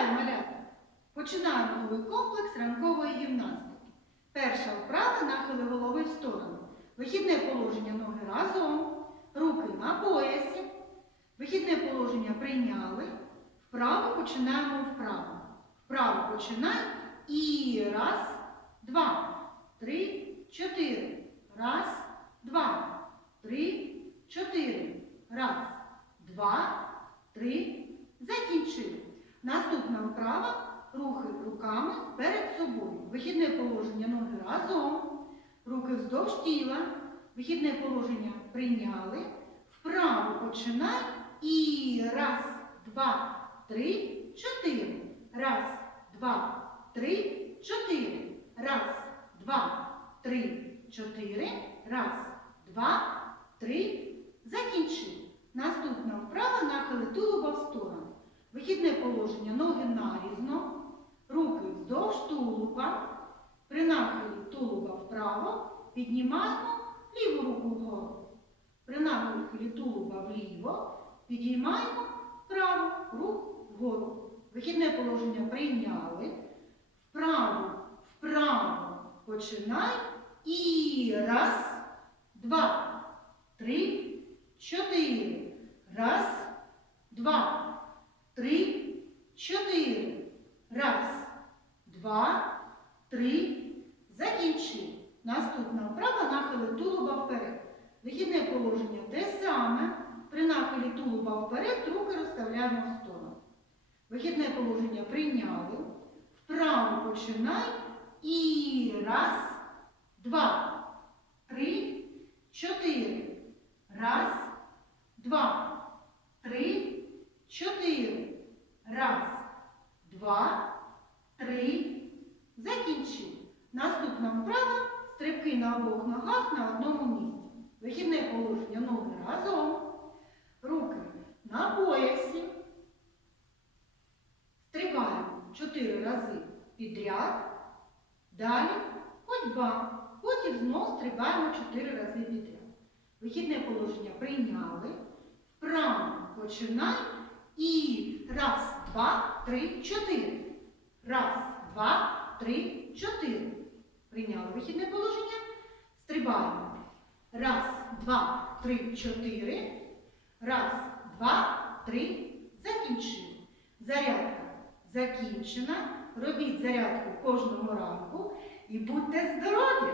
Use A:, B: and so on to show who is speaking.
A: Вітаю, малята! Починаємо новий комплекс ранкової гімнастики. Перша вправа нахили голови в сторону. Вихідне положення ноги разом, руки на поясі. Вихідне положення прийняли. Вправо починаємо вправо. Вправо починай. І раз, два, три, чотири. Раз, два, три, чотири. Раз, два, три. Закінчили. Наступна вправа рухи руками перед собою. Вихідне положення ноги разом, руки вздовж тіла. Вихідне положення прийняли. Вправо починай. І раз, два, три, чотири. Раз, два, три, чотири. Раз, два, три, чотири. Раз, два, три. Закінчили. Наступна вправа нахили тулуба в сторону. Вихідне положення ноги нарізно, руки вздовж тулуба. При нахилі тулуба вправо піднімаємо ліву руку вгору. При нахилі тулуба вліво підіймаємо праву руку вгору. Вихідне положення прийняли. Вправо, вправо починай. І раз, два, три, чотири. Раз, два, три, чотири. Раз, два, три. Закінчили. Наступна вправа нахили тулуба вперед. Вихідне положення те саме. При нахилі тулуба вперед руки розставляємо в сторону. Вихідне положення прийняли. Вправо починай. І раз, два, три, чотири. Раз, два, три, чотири. Раз, два, три. Закінчили. Наступна вправа стрибки на обох ногах на одному місці. Вихідне положення ноги разом. Руки на поясі. Стрибаємо чотири рази підряд. Далі ходьба. Потім знов стрибаємо чотири рази підряд. Вихідне положення прийняли. Вправо починай. І раз, два, три, чотири. Раз, два, три, чотири. Прийняли вихідне положення. Стрибаємо. Раз, два, три, чотири. Раз, два, три. Закінчили. Зарядка закінчена. Робіть зарядку кожного ранку і будьте здорові!